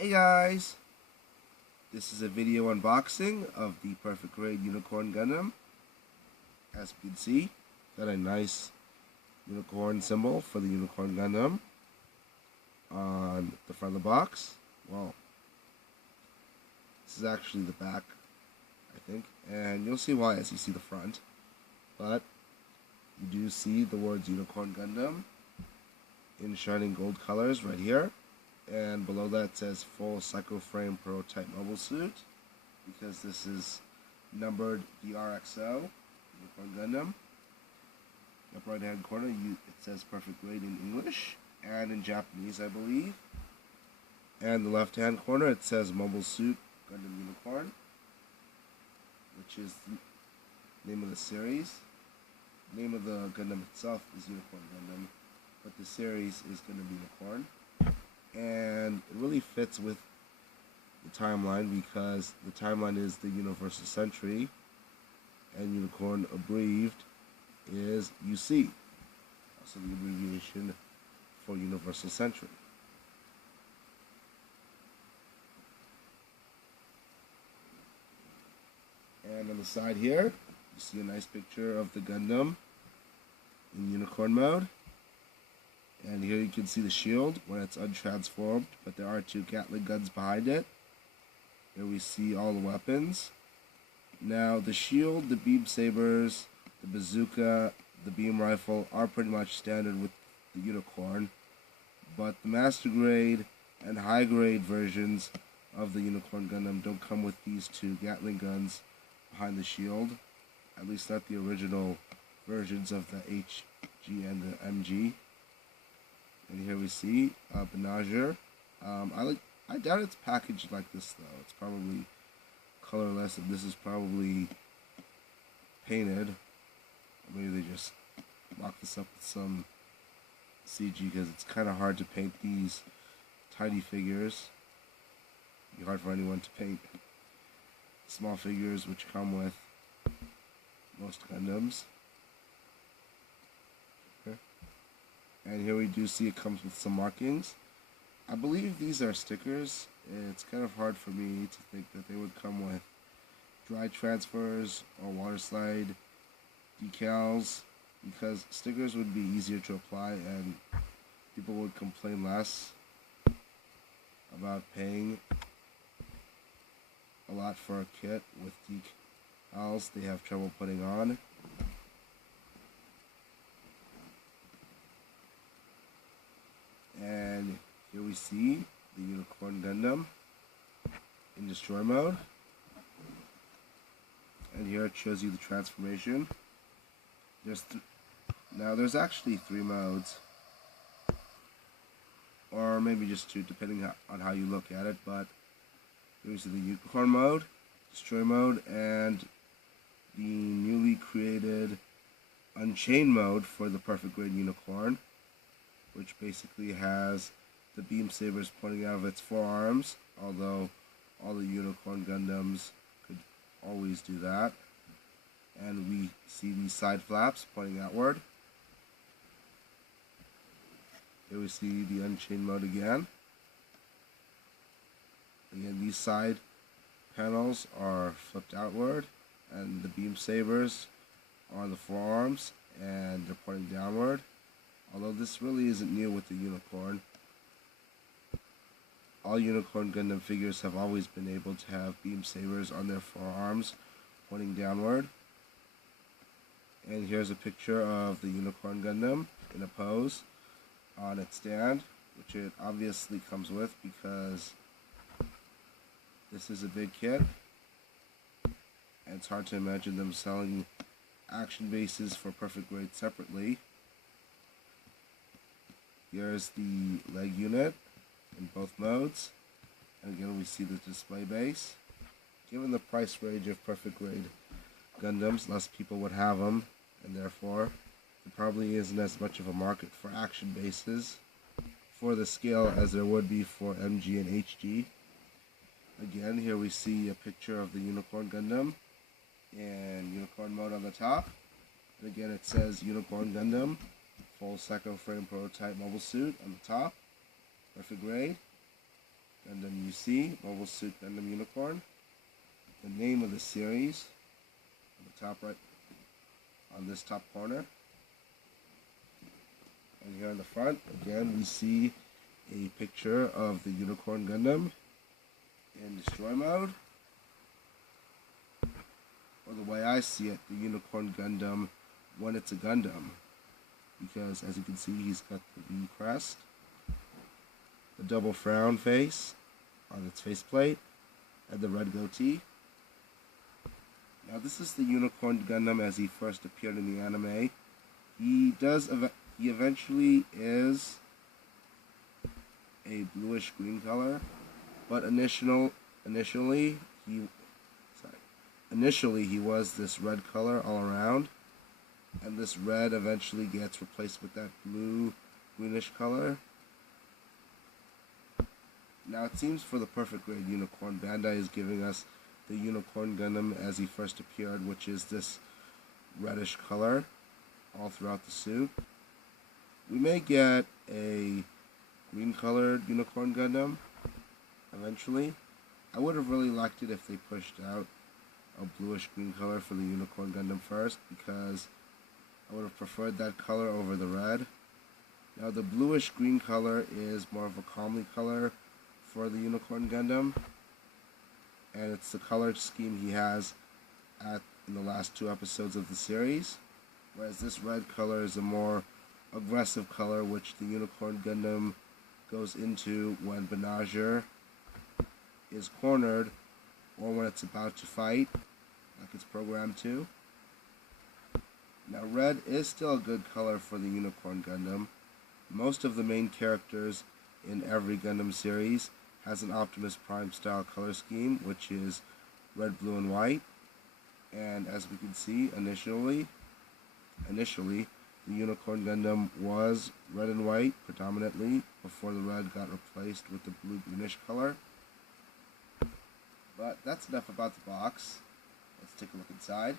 Hey guys, this is a video unboxing of the Perfect Grade Unicorn Gundam. As you can see, got a nice unicorn symbol for the Unicorn Gundam on the front of the box. Well, this is actually the back, I think, and you'll see why as you see the front. But you do see the words Unicorn Gundam in shining gold colors right here. And below that says full cycle frame prototype mobile suit, because this is numbered DRXO, Unicorn Gundam. Up right hand corner it says Perfect Grade in English and in Japanese, I believe. And the left hand corner it says Mobile Suit Gundam Unicorn, which is the name of the series. The name of the Gundam itself is Unicorn Gundam, but the series is Gundam Unicorn. And it really fits with the timeline because the timeline is the Universal Century, and Unicorn abbreviated is UC, also the abbreviation for Universal Century. And on the side here, you see a nice picture of the Gundam in Unicorn mode. And here you can see the shield when it's untransformed, but there are two Gatling guns behind it. Here we see all the weapons. Now the shield, the beam sabers, the bazooka, the beam rifle are pretty much standard with the Unicorn, but the master grade and high grade versions of the Unicorn Gundam don't come with these two Gatling guns behind the shield, at least not the original versions of the HG and the MG. And here we see Benager. I doubt it's packaged like this though. It's probably colorless, and this is probably painted. Or maybe they just mocked this up with some CG because it's kind of hard to paint these tiny figures. It'd be hard for anyone to paint small figures, which come with most Gundams. And here we do see it comes with some markings. I believe these are stickers. It's kind of hard for me to think that they would come with dry transfers or water slide decals, because stickers would be easier to apply and people would complain less about paying a lot for a kit with decals they have trouble putting on. And here we see the Unicorn Gundam in destroy mode. And here it shows you the transformation. Now there's actually 3 modes, or maybe just 2 depending on how you look at it, but here's the Unicorn mode, destroy mode, and the newly created Unchained mode for the Perfect Grade Unicorn, which basically has the beam sabers pointing out of its forearms, although all the Unicorn Gundams could always do that. And we see these side flaps pointing outward. Here we see the Unchained mode again. Again, these side panels are flipped outward, and the beam sabers are on the forearms, and they're pointing downward. Although this really isn't new with the Unicorn. All Unicorn Gundam figures have always been able to have beam sabers on their forearms pointing downward. And here's a picture of the Unicorn Gundam in a pose on its stand, which it obviously comes with because this is a big kit. And it's hard to imagine them selling action bases for Perfect Grade separately. Here's the leg unit in both modes. And again, we see the display base. Given the price range of Perfect Grade Gundams, less people would have them, and therefore there probably isn't as much of a market for action bases for the scale as there would be for MG and HG. Again, here we see a picture of the Unicorn Gundam in Unicorn mode on the top. And again, it says Unicorn Gundam full cycle frame prototype mobile suit on the top. Perfect Grade. Gundam UC, Mobile Suit Gundam Unicorn. The name of the series on the top right, on this top corner. And here in the front, again, we see a picture of the Unicorn Gundam in destroy mode. Or the way I see it, the Unicorn Gundam when it's a Gundam. Because as you can see, he's got the V crest, the double frown face on its faceplate, and the red goatee. Now this is the Unicorn Gundam as he first appeared in the anime. He eventually is a bluish green color, but initially he was this red color all around, and this red eventually gets replaced with that blue greenish color. Now it seems for the perfect grade Unicorn, Bandai is giving us the Unicorn Gundam as he first appeared, which is this reddish color all throughout the suit. We may get a green colored Unicorn Gundam eventually. I would have really liked it if they pushed out a bluish green color for the Unicorn Gundam first, because I would have preferred that color over the red. Now the bluish green color is more of a calmly color for the Unicorn Gundam, and it's the color scheme he has in the last 2 episodes of the series, whereas this red color is a more aggressive color which the Unicorn Gundam goes into when Banagher is cornered or when it's about to fight, like it's programmed to. Now red is still a good color for the Unicorn Gundam. Most of the main characters in every Gundam series has an Optimus Prime style color scheme, which is red, blue, and white. And as we can see, initially the Unicorn Gundam was red and white predominantly before the red got replaced with the blue-greenish color. But that's enough about the box. Let's take a look inside.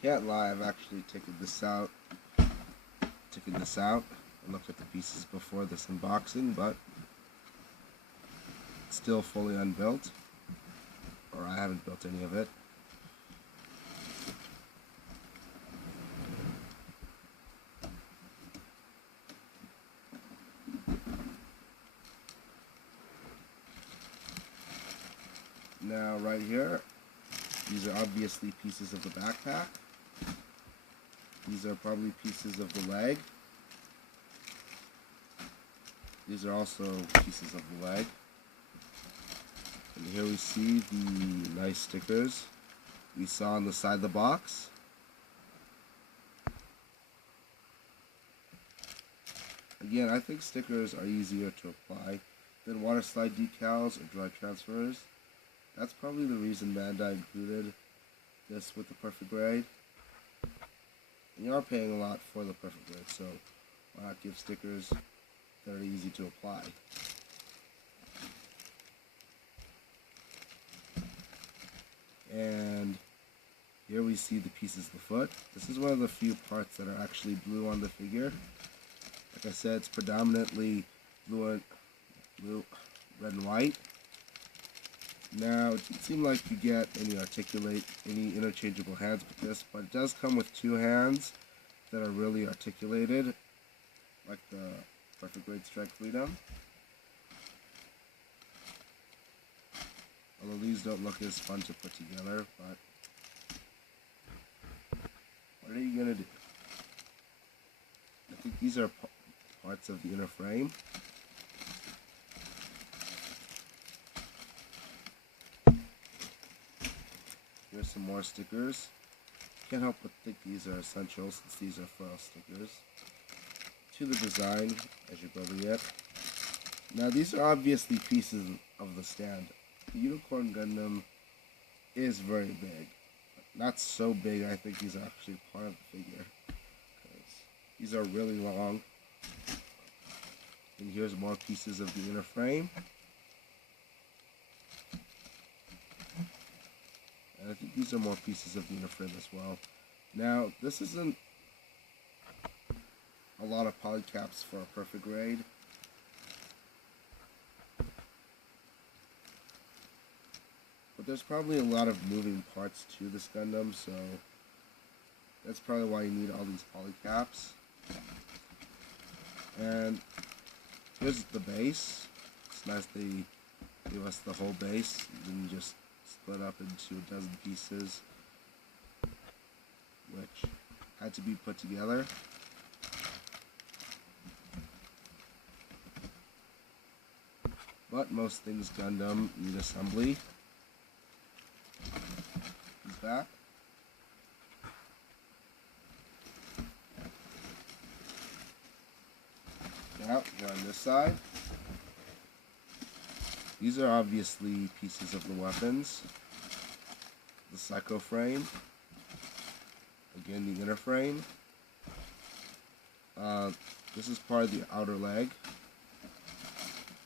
Can't lie, I've actually taken this out and looked at the pieces before this unboxing, but it's still fully unbuilt, or I haven't built any of it. Now right here, these are obviously pieces of the backpack. These are probably pieces of the leg. These are also pieces of the leg. And here we see the nice stickers we saw on the side of the box. Again, I think stickers are easier to apply than water slide decals or dry transfers. That's probably the reason Bandai included this with the perfect grade. And you are paying a lot for the perfect grade, so why not give stickers that are easy to apply? And here we see the pieces of the foot. This is one of the few parts that are actually blue on the figure. Like I said, it's predominantly blue, red and white. Now, it doesn't seem like you get any interchangeable hands with this, but it does come with 2 hands that are really articulated, like the Perfect Grade Strike Freedom. Although these don't look as fun to put together, but what are you going to do? I think these are parts of the inner frame. Here's some more stickers. Can't help but think these are essential since these are foil stickers. To the design, as you're building it. Now these are obviously pieces of the stand. The Unicorn Gundam is very big. Not so big, I think these are actually part of the figure. These are really long. And And here's more pieces of the inner frame. And I think these are more pieces of the inner frame as well. Now, this isn't a lot of polycaps for a perfect grade. But there's probably a lot of moving parts to this Gundam, so that's probably why you need all these polycaps. And here's the base. It's nice they gave us the whole base. You didn't just split up into a dozen pieces, which had to be put together. But most things Gundam need assembly. He's back. Now, here on this side, these are obviously pieces of the weapons. The psycho frame. Again, the inner frame. This is part of the outer leg.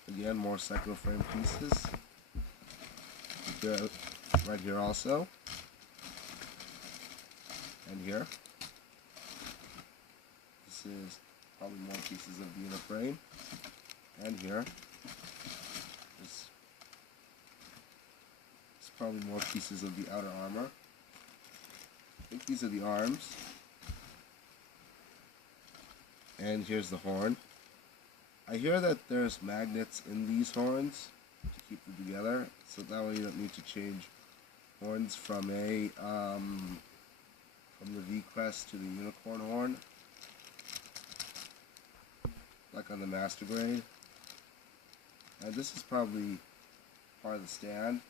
Again, more psycho frame pieces. Here, right here also. And here. This is probably more pieces of the inner frame. And here. This is probably more pieces of the outer armor. I think these are the arms. And here's the horn. I hear that there's magnets in these horns to keep them together, so that way you don't need to change horns from the V crest to the unicorn horn, like on the master grade. And this is probably part of the stand,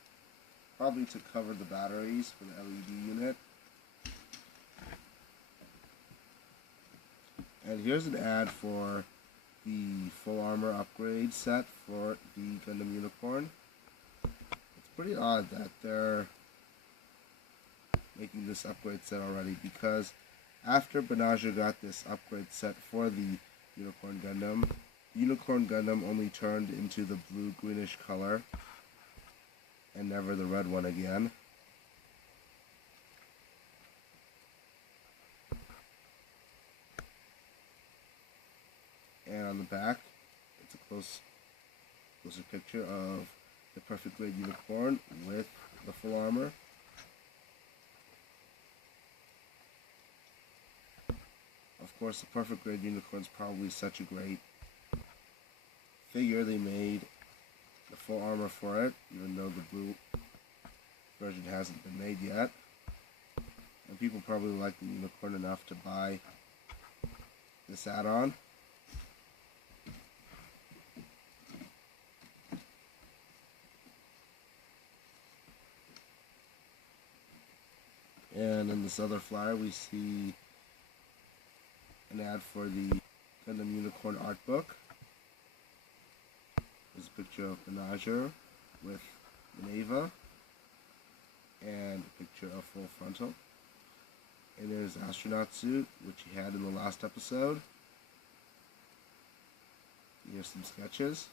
probably to cover the batteries for the LED unit. And here's an ad for the full armor upgrade set for the Gundam Unicorn. It's pretty odd that they're making this upgrade set already, because after Banagher got this upgrade set for the Unicorn Gundam only turned into the blue-greenish color and never the red one again. And on the back, it's a closer picture of the perfect grade unicorn with the full armor. Of course, the perfect grade unicorn is probably such a great figure. They made the full armor for it, even though the blue version hasn't been made yet. And people probably like the unicorn enough to buy this add-on. And in this other flyer, we see an ad for the Gundam Unicorn art book. There's a picture of Banagher with Minerva, and a picture of Full Frontal. And there's the astronaut suit, which he had in the last episode. Here's some sketches.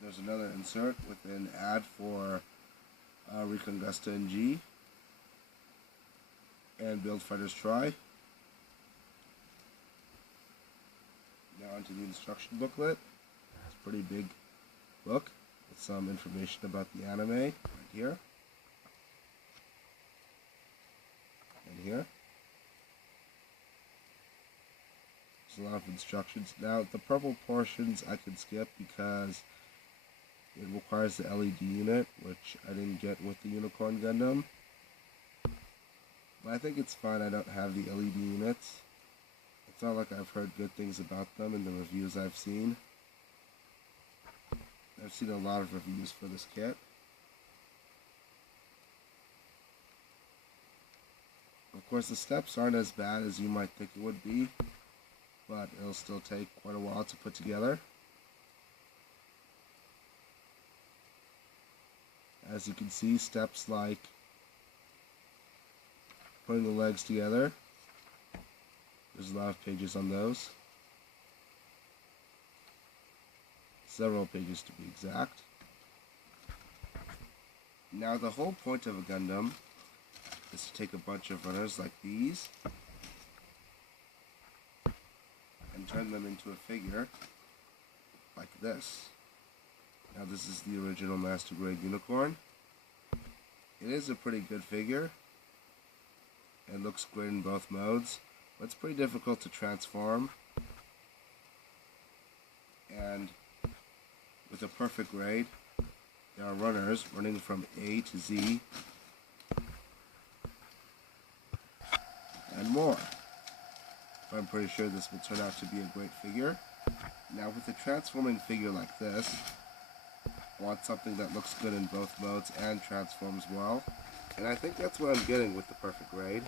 There's another insert with an ad for Recongusta NG and Build Fighters Try. Now onto the instruction booklet. It's a pretty big book with some information about the anime right here and here. There's a lot of instructions. Now the purple portions I can skip because it requires the LED unit, which I didn't get with the Unicorn Gundam. But I think it's fine I don't have the LED units. It's not like I've heard good things about them in the reviews I've seen. I've seen a lot of reviews for this kit. Of course, the steps aren't as bad as you might think it would be, but it'll still take quite a while to put together. As you can see, steps like putting the legs together, There's a lot of pages on those. Several pages to be exact. Now the whole point of a Gundam is to take a bunch of runners like these and turn them into a figure like this. Now this is the original Master Grade Unicorn. It is a pretty good figure. It looks great in both modes, but it's pretty difficult to transform. And with a perfect grade, there are runners running from A to Z and more. I'm pretty sure this will turn out to be a great figure. Now with a transforming figure like this, I want something that looks good in both modes and transforms well. And I think that's what I'm getting with the perfect grade.